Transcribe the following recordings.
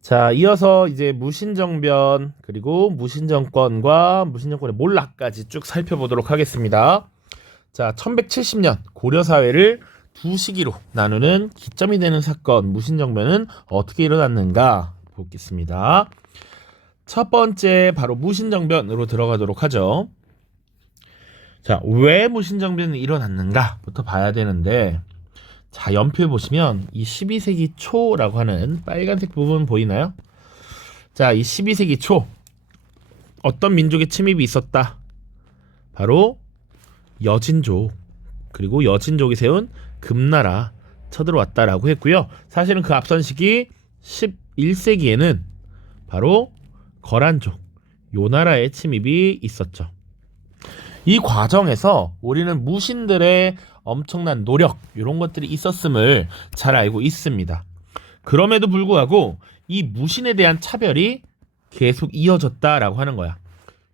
자, 이어서 이제 무신정변 그리고 무신정권과 무신정권의 몰락까지 쭉 살펴보도록 하겠습니다. 자, 1170년 고려 사회를 두 시기로 나누는 기점이 되는 사건 무신정변은 어떻게 일어났는가 보겠습니다. 첫 번째 바로 무신정변으로 들어가도록 하죠. 자, 왜 무신정변이 일어났는가부터 봐야 되는데, 자, 연표에 보시면 이 12세기 초라고 하는 빨간색 부분 보이나요? 자, 이 12세기 초 어떤 민족의 침입이 있었다. 바로 여진족, 그리고 여진족이 세운 금나라 쳐들어왔다라고 했고요. 사실은 그 앞선 시기 11세기에는 바로 거란족, 요 나라의 침입이 있었죠. 이 과정에서 우리는 무신들의 엄청난 노력, 이런 것들이 있었음을 잘 알고 있습니다. 그럼에도 불구하고 이 무신에 대한 차별이 계속 이어졌다라고 하는 거야.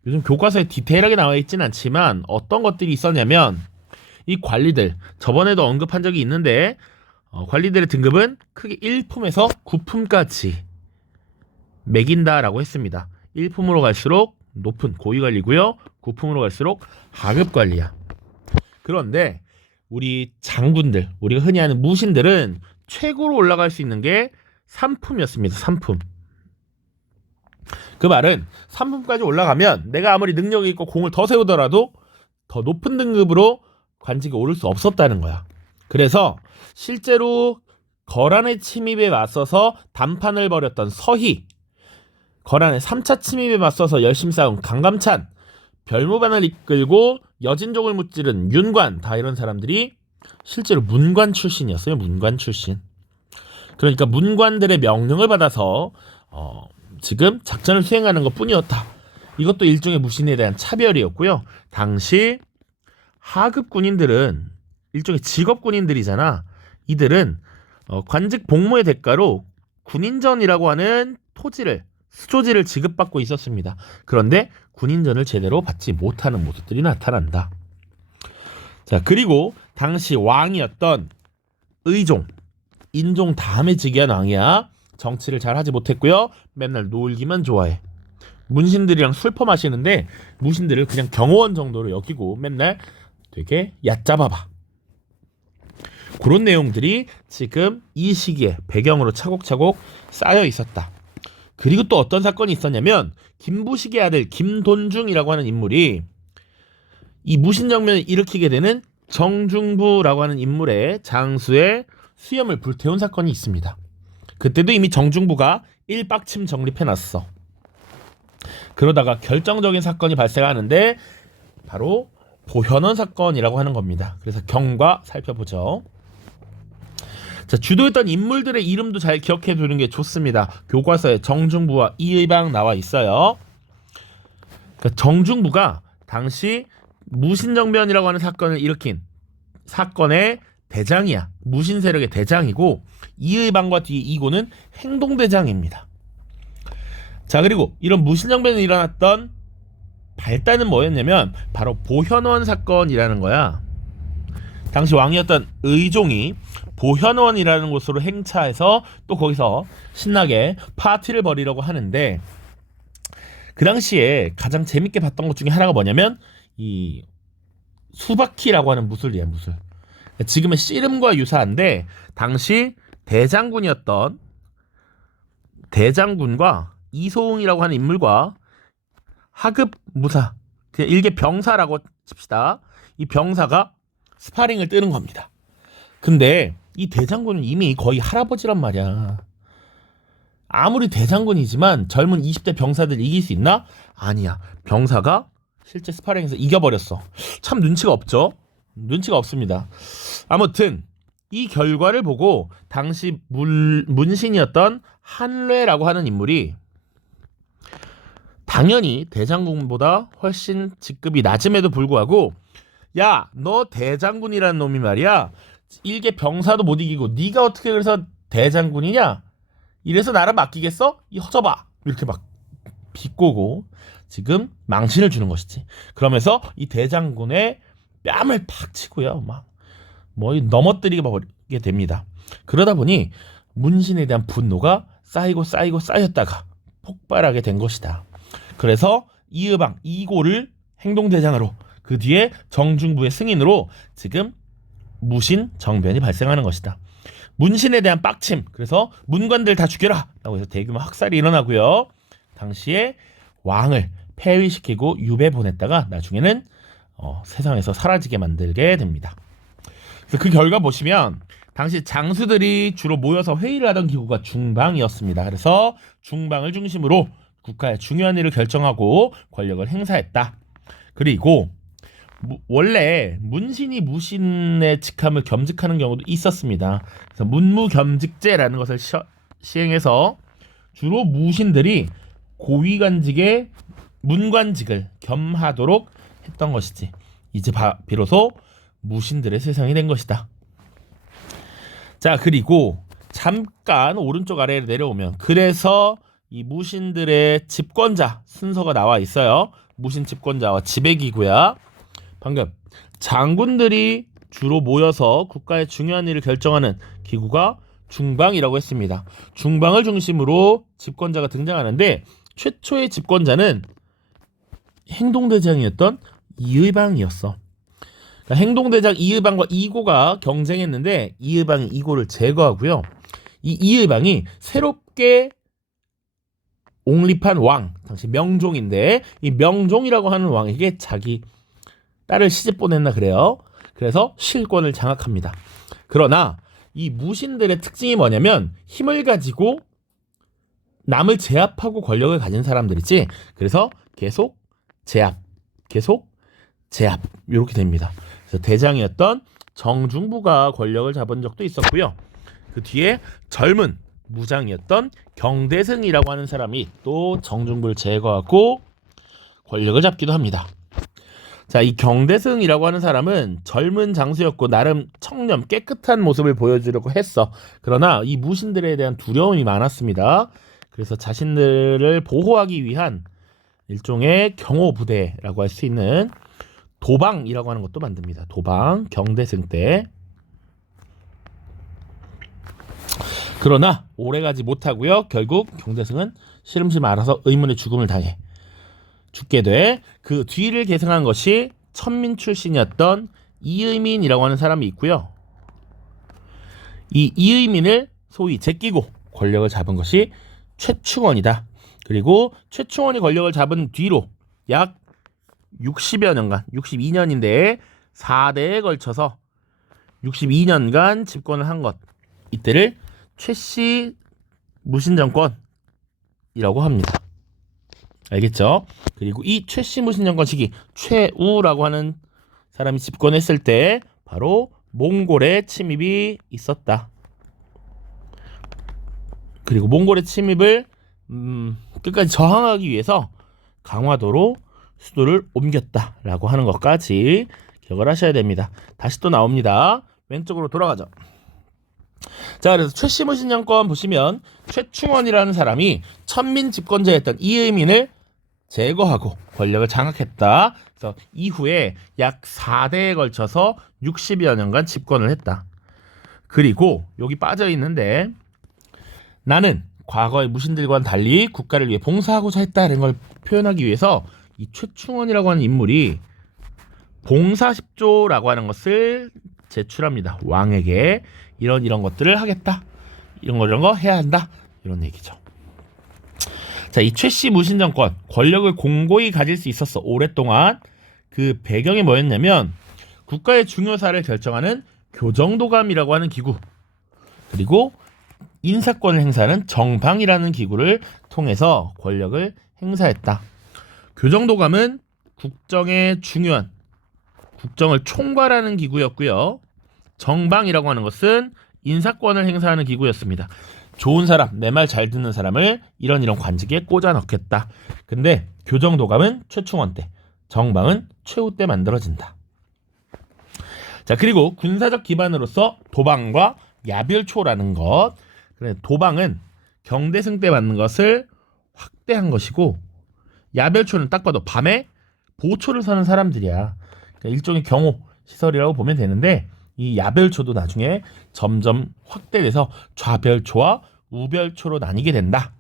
요즘 교과서에 디테일하게 나와 있진 않지만 어떤 것들이 있었냐면, 이 관리들, 저번에도 언급한 적이 있는데, 관리들의 등급은 크게 1품에서 9품까지 매긴다라고 했습니다. 1품으로 갈수록 높은 고위 관리고요. 9품으로 갈수록 하급 관리야. 그런데 우리 장군들, 우리가 흔히 아는 무신들은 최고로 올라갈 수 있는 게 3품이었습니다. 3품. 그 말은 3품까지 올라가면 내가 아무리 능력이 있고 공을 더 세우더라도 더 높은 등급으로 관직에 오를 수 없었다는 거야. 그래서 실제로 거란의 침입에 맞서서 단판을 벌였던 서희, 거란의 3차 침입에 맞서서 열심히 싸운 강감찬, 별무반을 이끌고 여진족을 무찌른 윤관, 다 이런 사람들이 실제로 문관 출신이었어요. 문관 출신. 그러니까 문관들의 명령을 받아서 지금 작전을 수행하는 것 뿐이었다. 이것도 일종의 무신에 대한 차별이었고요. 당시 하급 군인들은 일종의 직업 군인들이잖아. 이들은 관직 복무의 대가로 군인전이라고 하는 토지를, 수조지를 지급받고 있었습니다. 그런데 군인전을 제대로 받지 못하는 모습들이 나타난다. 자, 그리고 당시 왕이었던 의종, 인종 다음에 즉위한 왕이야. 정치를 잘 하지 못했고요. 맨날 놀기만 좋아해. 문신들이랑 술 퍼마시는데 무신들을 그냥 경호원 정도로 여기고 맨날 되게 얕잡아봐. 그런 내용들이 지금 이 시기에 배경으로 차곡차곡 쌓여 있었다. 그리고 또 어떤 사건이 있었냐면, 김부식의 아들 김돈중이라고 하는 인물이 이 무신정변을 일으키게 되는 정중부라고 하는 인물의 장수의 수염을 불태운 사건이 있습니다. 그때도 이미 정중부가 일박침 정립해놨어. 그러다가 결정적인 사건이 발생하는데 바로 보현원 사건이라고 하는 겁니다. 그래서 경과 살펴보죠. 자, 주도했던 인물들의 이름도 잘 기억해 두는 게 좋습니다. 교과서에 정중부와 이의방 나와 있어요. 그러니까 정중부가 당시 무신정변이라고 하는 사건을 일으킨 사건의 대장이야. 무신 세력의 대장이고, 이의방과 뒤에 이고는 행동대장입니다. 자, 그리고 이런 무신정변이 일어났던 발단은 뭐였냐면 바로 보현원 사건이라는 거야. 당시 왕이었던 의종이 보현원이라는 곳으로 행차해서 또 거기서 신나게 파티를 벌이려고 하는데, 그 당시에 가장 재밌게 봤던 것 중에 하나가 뭐냐면 이 수바키라고 하는 무술이야. 무술. 지금의 씨름과 유사한데 당시 대장군이었던 대장군과 이소웅이라고 하는 인물과 하급 무사, 그냥 일개 병사라고 칩시다. 이 병사가 스파링을 뜨는 겁니다. 근데 이 대장군은 이미 거의 할아버지란 말이야. 아무리 대장군이지만 젊은 20대 병사들 이길 수 있나? 아니야. 병사가 실제 스파링에서 이겨버렸어. 참 눈치가 없죠? 눈치가 없습니다. 아무튼 이 결과를 보고 당시 문신이었던 한뢰라고 하는 인물이 당연히 대장군보다 훨씬 직급이 낮음에도 불구하고, 야, 너 대장군이라는 놈이 말이야, 일개 병사도 못 이기고 네가 어떻게 그래서 대장군이냐? 이래서 나라 맡기겠어? 이 허접아! 이렇게 막 비꼬고 지금 망신을 주는 것이지. 그러면서 이 대장군의 뺨을 팍 치고요, 막 뭐 넘어뜨리게 됩니다. 그러다 보니 문신에 대한 분노가 쌓였다가 폭발하게 된 것이다. 그래서 이의방 이고를 행동대장으로, 그 뒤에 정중부의 승인으로 지금 무신 정변이 발생하는 것이다. 문신에 대한 빡침, 그래서 문관들 다 죽여라 라고 해서 대규모 학살이 일어나고요. 당시에 왕을 폐위시키고 유배 보냈다가 나중에는 세상에서 사라지게 만들게 됩니다. 그래서 그 결과 보시면 당시 장수들이 주로 모여서 회의를 하던 기구가 중방이었습니다. 그래서 중방을 중심으로 국가의 중요한 일을 결정하고 권력을 행사했다. 그리고 원래 문신이 무신의 직함을 겸직하는 경우도 있었습니다. 그래서 문무겸직제라는 것을 시행해서 주로 무신들이 고위관직의 문관직을 겸하도록 했던 것이지, 이제 비로소 무신들의 세상이 된 것이다. 자, 그리고 잠깐 오른쪽 아래로 내려오면, 그래서 이 무신들의 집권자 순서가 나와 있어요. 무신 집권자와 지배기구야. 방금 장군들이 주로 모여서 국가의 중요한 일을 결정하는 기구가 중방이라고 했습니다. 중방을 중심으로 집권자가 등장하는데, 최초의 집권자는 행동대장이었던 이의방이었어. 그러니까 행동대장 이의방과 이고가 경쟁했는데 이의방이 이고를 제거하고요. 이 이의방이 새롭게 옹립한 왕, 당시 명종인데, 이 명종이라고 하는 왕에게 자기 딸을 시집 보냈나 그래요. 그래서 실권을 장악합니다. 그러나 이 무신들의 특징이 뭐냐면 힘을 가지고 남을 제압하고 권력을 가진 사람들이지, 그래서 계속 제압 이렇게 됩니다. 그래서 대장이었던 정중부가 권력을 잡은 적도 있었고요. 그 뒤에 젊은 무장이었던 경대승이라고 하는 사람이 또 정중부를 제거하고 권력을 잡기도 합니다. 자, 이 경대승이라고 하는 사람은 젊은 장수였고 나름 청렴 깨끗한 모습을 보여주려고 했어. 그러나 이 무신들에 대한 두려움이 많았습니다. 그래서 자신들을 보호하기 위한 일종의 경호부대라고 할 수 있는 도방이라고 하는 것도 만듭니다. 도방, 경대승 때. 그러나 오래가지 못하고요. 결국 경대승은 시름시 말아서 의문의 죽음을 당해 죽게 돼. 그 뒤를 계승한 것이 천민 출신이었던 이의민이라고 하는 사람이 있고요. 이 이의민을 소위 제끼고 권력을 잡은 것이 최충원이다. 그리고 최충원이 권력을 잡은 뒤로 약 60여 년간, 62년인데 4대에 걸쳐서 62년간 집권을 한 것, 이때를 최씨 무신정권이라고 합니다. 알겠죠? 그리고 이 최씨 무신정권 시기, 최우라고 하는 사람이 집권했을 때 바로 몽골의 침입이 있었다. 그리고 몽골의 침입을 끝까지 저항하기 위해서 강화도로 수도를 옮겼다라고 하는 것까지 기억을 하셔야 됩니다. 다시 또 나옵니다. 왼쪽으로 돌아가죠. 자, 그래서 최씨 무신정권 보시면 최충원이라는 사람이 천민 집권자였던 이의민을 제거하고 권력을 장악했다. 그래서 이후에 약 4대에 걸쳐서 60여 년간 집권을 했다. 그리고 여기 빠져 있는데, 나는 과거의 무신들과는 달리 국가를 위해 봉사하고자 했다는 걸 표현하기 위해서 이 최충원이라고 하는 인물이 봉사십조라고 하는 것을 제출합니다. 왕에게 이런 것들을 하겠다, 이런 거 해야 한다, 이런 얘기죠. 자, 이 최씨 무신정권 권력을 공고히 가질 수 있었어. 오랫동안. 그 배경이 뭐였냐면 국가의 중요사를 결정하는 교정도감이라고 하는 기구, 그리고 인사권을 행사하는 정방이라는 기구를 통해서 권력을 행사했다. 교정도감은 국정의 중요한 국정을 총괄하는 기구였고요. 정방이라고 하는 것은 인사권을 행사하는 기구였습니다. 좋은 사람, 내 말 잘 듣는 사람을 이런 관직에 꽂아 넣겠다. 근데 교정도감은 최충원 때, 정방은 최후 때 만들어진다. 자, 그리고 군사적 기반으로서 도방과 야별초라는 것. 도방은 경대승 때 만든 것을 확대한 것이고, 야별초는 딱 봐도 밤에 보초를 서는 사람들이야. 그러니까 일종의 경호 시설이라고 보면 되는데, 이 야별초도 나중에 점점 확대돼서 좌별초와 우별초로 나뉘게 된다.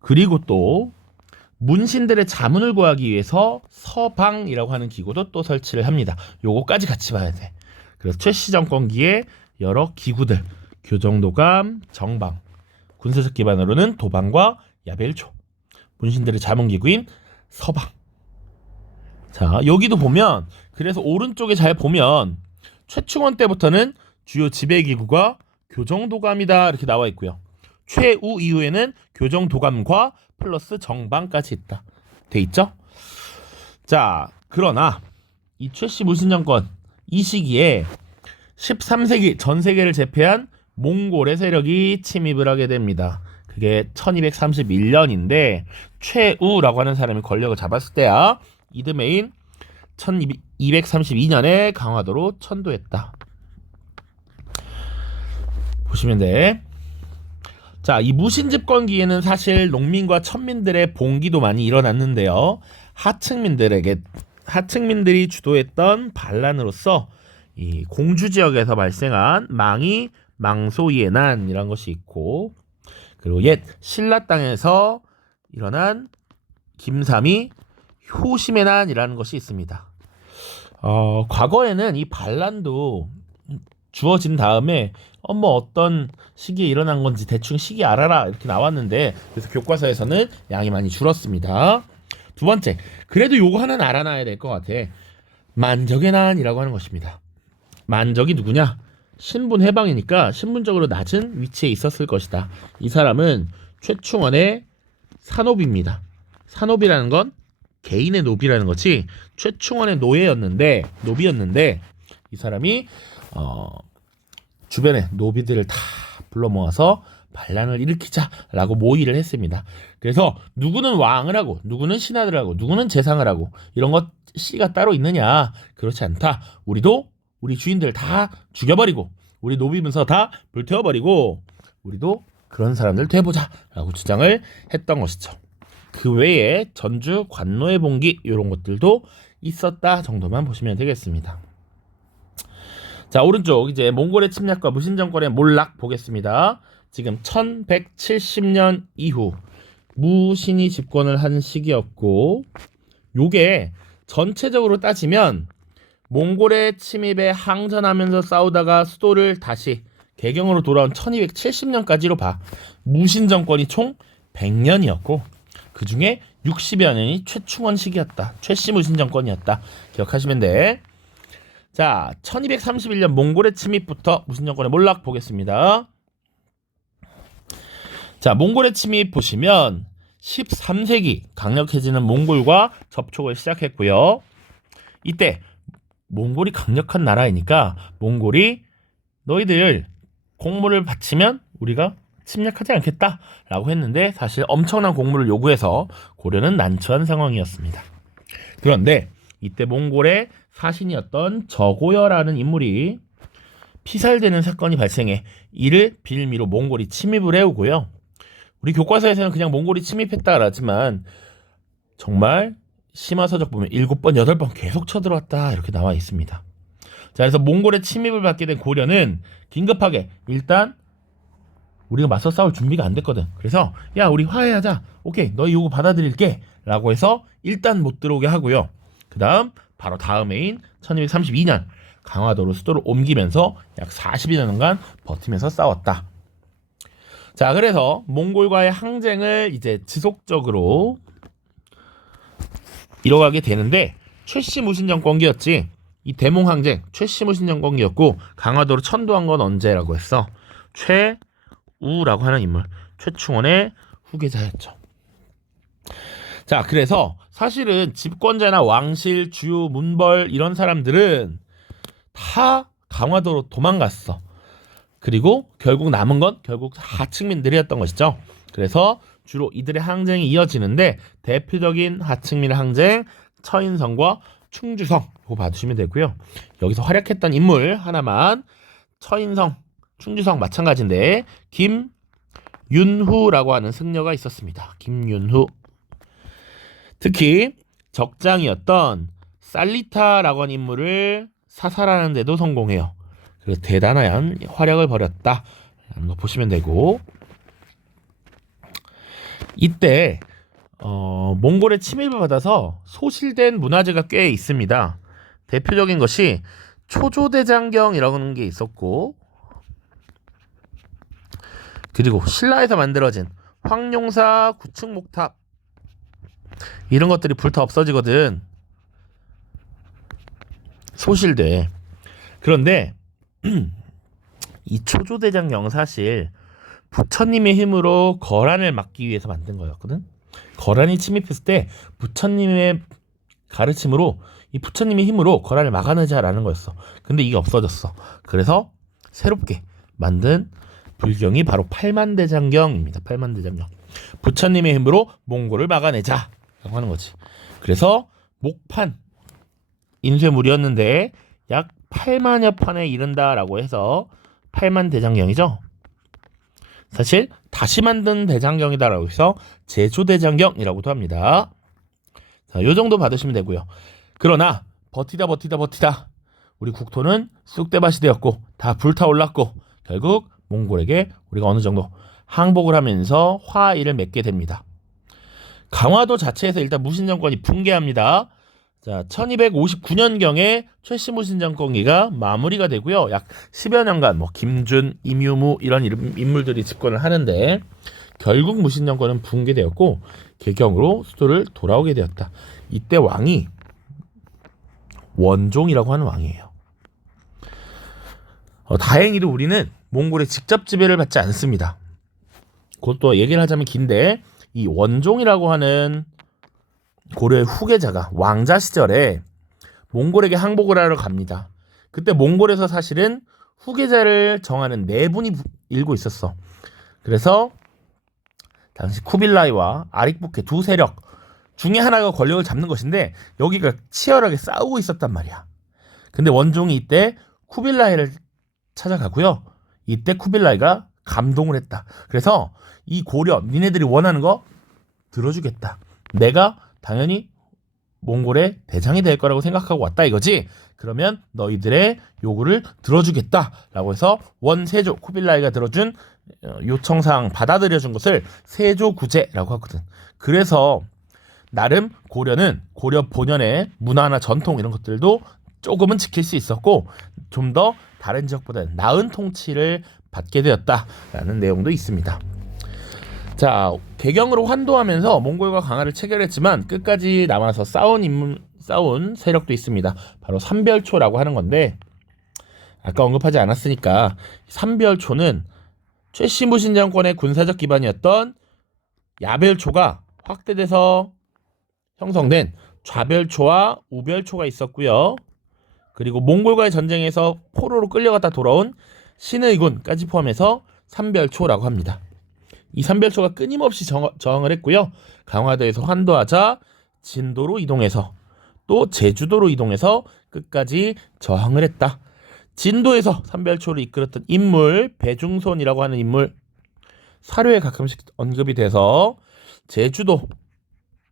그리고 또 문신들의 자문을 구하기 위해서 서방이라고 하는 기구도 또 설치를 합니다. 요거까지 같이 봐야 돼. 그래서 최씨 정권기에 여러 기구들, 교정도감, 정방, 군사적 기반으로는 도방과 야벨초, 문신들의 자문기구인 서방. 자, 여기도 보면 그래서 오른쪽에 잘 보면 최충원 때부터는 주요 지배기구가 교정도감이다 이렇게 나와 있고요. 최우 이후에는 교정도감과 플러스 정방까지 있다 돼 있죠. 자, 그러나 이 최씨 무신정권 이 시기에 13세기 전 세계를 제패한 몽골의 세력이 침입을 하게 됩니다. 그게 1231년인데 최우라고 하는 사람이 권력을 잡았을 때야. 이듬해인 1232년에 강화도로 천도했다. 보시면 돼. 자, 이 무신집권기에는 사실 농민과 천민들의 봉기도 많이 일어났는데요. 하층민들이 주도했던 반란으로서 이 공주 지역에서 발생한 망이 망소이해난이라는 것이 있고, 그리고 옛 신라 땅에서 일어난 김삼이 효심해난이라는 것이 있습니다. 과거에는 이 반란도 주어진 다음에 어떤 시기에 일어난 건지 대충 시기 알아라 이렇게 나왔는데, 그래서 교과서에서는 양이 많이 줄었습니다. 두 번째, 그래도 요거 하나는 알아놔야 될 것 같아. 만적의 난이라고 하는 것입니다. 만적이 누구냐? 신분 해방이니까 신분적으로 낮은 위치에 있었을 것이다. 이 사람은 최충원의 사노비입니다. 사노비라는 건 개인의 노비라는 거지, 최충원의 노비였는데 이 사람이 주변에 노비들을 다 불러 모아서 반란을 일으키자라고 모의를 했습니다. 그래서 누구는 왕을 하고 누구는 신하들 하고 누구는 재상을 하고 이런 것 씨가 따로 있느냐? 그렇지 않다. 우리 주인들 다 죽여버리고 우리 노비 문서 다 불태워버리고 우리도 그런 사람들 돼보자라고 주장을 했던 것이죠. 그 외에 전주 관노의 봉기 이런 것들도 있었다 정도만 보시면 되겠습니다. 자, 오른쪽 이제 몽골의 침략과 무신정권의 몰락 보겠습니다. 지금 1170년 이후 무신이 집권을 한 시기였고, 요게 전체적으로 따지면 몽골의 침입에 항전하면서 싸우다가 수도를 다시 개경으로 돌아온 1270년까지로 봐. 무신정권이 총 100년이었고 그 중에 60여 년이 최충원 시기였다. 최씨 무신정권이었다. 기억하시면 돼. 자, 1231년 몽골의 침입부터 무신정권의 몰락 보겠습니다. 자, 몽골의 침입 보시면 13세기 강력해지는 몽골과 접촉을 시작했고요. 이때 몽골이 강력한 나라이니까 몽골이 너희들 공물을 바치면 우리가 침략하지 않겠다라고 했는데, 사실 엄청난 공물을 요구해서 고려는 난처한 상황이었습니다. 그런데 이때 몽골의 사신이었던 저고여라는 인물이 피살되는 사건이 발생해 이를 빌미로 몽골이 침입을 해오고요. 우리 교과서에서는 그냥 몽골이 침입했다라 하지만 정말 심화서적 보면 7번, 8번 계속 쳐들어왔다 이렇게 나와 있습니다. 자, 그래서 몽골의 침입을 받게 된 고려는 긴급하게 일단 우리가 맞서 싸울 준비가 안 됐거든. 그래서 야, 우리 화해하자. 오케이, 너희 요구 받아들일게 라고 해서 일단 못 들어오게 하고요. 그 다음 바로 다음 해인 1232년 강화도로 수도를 옮기면서 약 40여년간 버티면서 싸웠다. 자, 그래서 몽골과의 항쟁을 이제 지속적으로 이뤄가게 되는데, 최씨 무신정권기였지. 이 대몽항쟁 최씨 무신정권기였고 강화도로 천도한 건 언제라고 했어? 최우라고 하는 인물, 최충원의 후계자였죠. 자, 그래서 사실은 집권자나 왕실, 주요 문벌 이런 사람들은 다 강화도로 도망갔어. 그리고 결국 남은 건 결국 하층민들이었던 것이죠. 그래서 주로 이들의 항쟁이 이어지는데 대표적인 하층민 항쟁 처인성과 충주성고 봐주시면 되고요. 여기서 활약했던 인물 하나만, 처인성, 충주성 마찬가지인데 김윤후라고 하는 승려가 있었습니다. 김윤후. 특히 적장이었던 살리타라고 하는 인물을 사살하는 데도 성공해요. 그래서 대단한 활약을 벌였다 라는 거 보시면 되고, 이때 몽골의 침입을 받아서 소실된 문화재가 꽤 있습니다. 대표적인 것이 초조대장경이라는 게 있었고, 그리고 신라에서 만들어진 황룡사 구층목탑, 이런 것들이 불타 없어지거든. 소실돼. 그런데 이 초조대장경 사실 부처님의 힘으로 거란을 막기 위해서 만든 거였거든. 거란이 침입했을 때 부처님의 가르침으로, 이 부처님의 힘으로 거란을 막아내자라는 거였어. 근데 이게 없어졌어. 그래서 새롭게 만든 불경이 바로 팔만대장경입니다. 팔만대장경. 부처님의 힘으로 몽골을 막아내자 라고 하는 거지. 그래서 목판, 인쇄물이었는데 약 8만여 판에 이른다라고 해서 팔만대장경이죠. 사실 다시 만든 대장경이다라고 해서 제조대장경이라고도 합니다. 자, 요 정도 받으시면 되고요. 그러나 버티다 우리 국토는 쑥대밭이 되었고 다 불타올랐고 결국 몽골에게 우리가 어느 정도 항복을 하면서 화의를 맺게 됩니다. 강화도 자체에서 일단 무신정권이 붕괴합니다. 자, 1259년경에 최씨무신정권기가 마무리가 되고요. 약 10여 년간 김준, 임유무 이런 인물들이 집권을 하는데 결국 무신정권은 붕괴되었고 개경으로 수도를 돌아오게 되었다. 이때 왕이 원종이라고 하는 왕이에요. 다행히도 우리는 몽골의 직접 지배를 받지 않습니다. 그것도 얘기를 하자면 긴데, 이 원종이라고 하는 고려의 후계자가 왕자 시절에 몽골에게 항복을 하러 갑니다. 그때 몽골에서 사실은 후계자를 정하는 네 분이 일고 있었어. 그래서 당시 쿠빌라이와 아릭부케 두 세력 중에 하나가 권력을 잡는 것인데 여기가 치열하게 싸우고 있었단 말이야. 근데 원종이 이때 쿠빌라이를 찾아가고요. 이때 쿠빌라이가 감동을 했다. 그래서 이 고려, 니네들이 원하는 거 들어주겠다. 내가 당연히 몽골의 대장이 될 거라고 생각하고 왔다 이거지. 그러면 너희들의 요구를 들어주겠다라고 해서 원세조, 쿠빌라이가 들어준 요청사항 받아들여준 것을 세조구제라고 하거든. 그래서 나름 고려는 고려 본연의 문화나 전통 이런 것들도 조금은 지킬 수 있었고 좀 더 다른 지역보다 나은 통치를 받게 되었다라는 내용도 있습니다. 자, 개경으로 환도하면서 몽골과 강화를 체결했지만 끝까지 남아서 싸운 세력도 있습니다. 바로 삼별초라고 하는 건데 아까 언급하지 않았으니까 삼별초는 최씨무신 정권의 군사적 기반이었던 야별초가 확대돼서 형성된 좌별초와 우별초가 있었고요. 그리고 몽골과의 전쟁에서 포로로 끌려갔다 돌아온 신의군까지 포함해서 삼별초라고 합니다. 이 삼별초가 끊임없이 저항을 했고요. 강화도에서 환도하자 진도로 이동해서 또 제주도로 이동해서 끝까지 저항을 했다. 진도에서 삼별초를 이끌었던 인물 배중손이라고 하는 인물 사료에 가끔씩 언급이 돼서 제주도의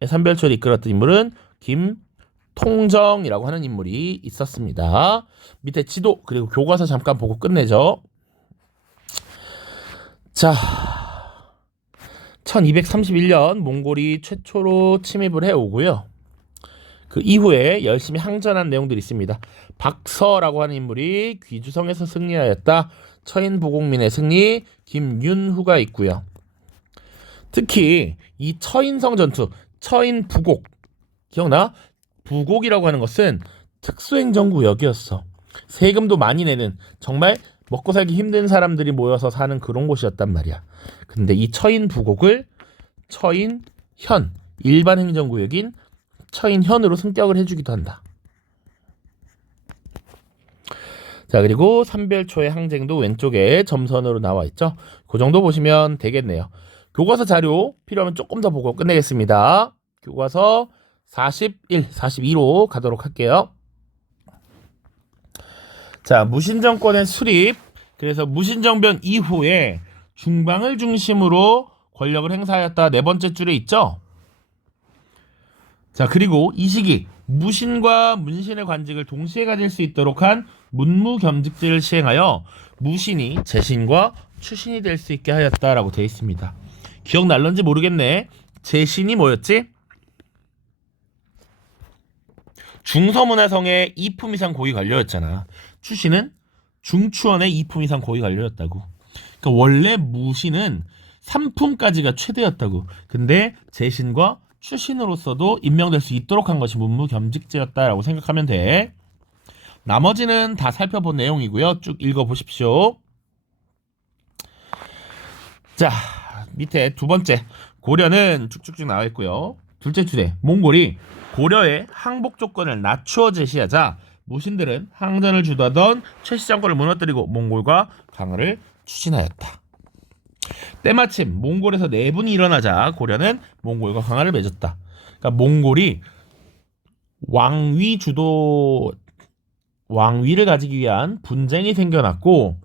삼별초를 이끌었던 인물은 김통정이라고 하는 인물이 있었습니다. 밑에 지도 그리고 교과서 잠깐 보고 끝내죠. 자, 1231년 몽골이 최초로 침입을 해오고요. 그 이후에 열심히 항전한 내용들이 있습니다. 박서라고 하는 인물이 귀주성에서 승리하였다. 처인부곡민의 승리, 김윤후가 있고요. 특히 이 처인성 전투, 처인부곡 기억나? 부곡이라고 하는 것은 특수행정구역이었어. 세금도 많이 내는 정말 먹고 살기 힘든 사람들이 모여서 사는 그런 곳이었단 말이야. 근데 이 처인부곡을 처인현, 일반 행정구역인 처인현으로 승격을 해주기도 한다. 자, 그리고 삼별초의 항쟁도 왼쪽에 점선으로 나와 있죠. 그 정도 보시면 되겠네요. 교과서 자료 필요하면 조금 더 보고 끝내겠습니다. 교과서 41, 42로 가도록 할게요. 자, 무신정권의 수립. 그래서 무신정변 이후에 중방을 중심으로 권력을 행사하였다. 네 번째 줄에 있죠. 자, 그리고 이 시기 무신과 문신의 관직을 동시에 가질 수 있도록 한 문무겸직제를 시행하여 무신이 재신과 추신이 될 수 있게 하였다라고 되어 있습니다. 기억날런지 모르겠네. 제신이 뭐였지? 중서문화성의 2품 이상 고위 관료였잖아. 추신은 중추원의 2품 이상 고위 관료였다고. 그러니까 원래 무신은 3품까지가 최대였다고. 근데 제신과 추신으로서도 임명될 수 있도록 한 것이 문무겸직제였다라고 생각하면 돼. 나머지는 다 살펴본 내용이고요. 쭉 읽어보십시오. 자, 밑에 두 번째 고려는 쭉쭉쭉 나와 있고요. 둘째 주제, 몽골이 고려의 항복 조건을 낮추어 제시하자 무신들은 항전을 주도하던 최씨 정권을 무너뜨리고 몽골과 강화를 추진하였다. 때마침 몽골에서 내분이 일어나자 고려는 몽골과 강화를 맺었다. 그러니까 몽골이 왕위를 가지기 위한 분쟁이 생겨났고,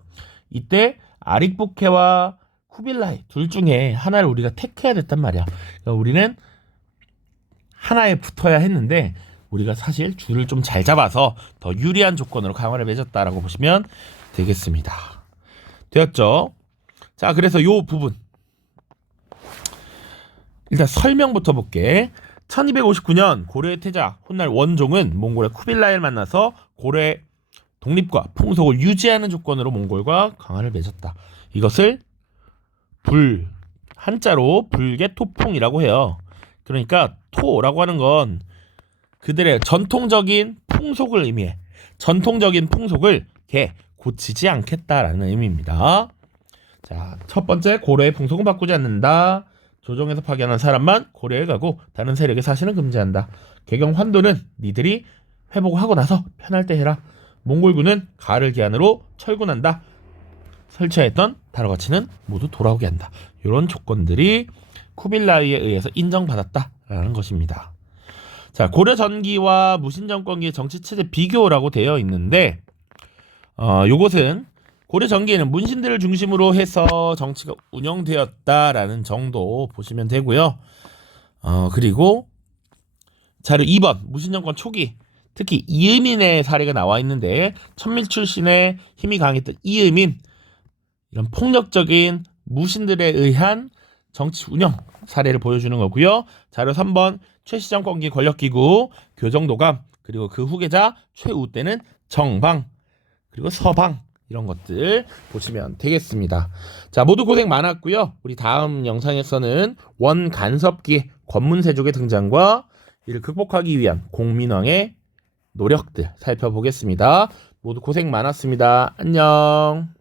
이때 아릭부케와 쿠빌라이 둘 중에 하나를 우리가 택해야 됐단 말이야. 그러니까 우리는 하나에 붙어야 했는데 우리가 사실 줄을 좀 잘 잡아서 더 유리한 조건으로 강화를 맺었다라고 보시면 되겠습니다. 되었죠? 자, 그래서 요 부분 일단 설명부터 볼게. 1259년 고려의 태자 훗날 원종은 몽골의 쿠빌라이를 만나서 고려의 독립과 풍속을 유지하는 조건으로 몽골과 강화를 맺었다. 이것을 한자로 불개토풍이라고 해요. 그러니까 토라고 하는 건 그들의 전통적인 풍속을 의미해. 전통적인 풍속을 고치지 않겠다라는 의미입니다. 자, 첫 번째, 고려의 풍속은 바꾸지 않는다. 조정에서 파견한 사람만 고려에 가고 다른 세력의 사신은 금지한다. 개경 환도는 니들이 회복하고 나서 편할 때 해라. 몽골군은 가을 기한으로 철군한다. 설치했던 다르가치는 모두 돌아오게 한다. 이런 조건들이 쿠빌라이에 의해서 인정받았다라는 것입니다. 자, 고려 전기와 무신 정권기의 정치 체제 비교라고 되어 있는데, 요것은 고려 전기에는 문신들을 중심으로 해서 정치가 운영되었다라는 정도 보시면 되고요. 그리고 자료 2번 무신 정권 초기, 특히 이음인의 사례가 나와 있는데, 천밀 출신의 힘이 강했던 이음인, 이런 폭력적인 무신들에 의한 정치 운영 사례를 보여주는 거고요. 자료 3번 최씨 정권기 권력기구 교정도감, 그리고 그 후계자 최우 때는 정방, 그리고 서방, 이런 것들 보시면 되겠습니다. 자, 모두 고생 많았고요. 우리 다음 영상에서는 원간섭기 권문세족의 등장과 이를 극복하기 위한 공민왕의 노력들 살펴보겠습니다. 모두 고생 많았습니다. 안녕.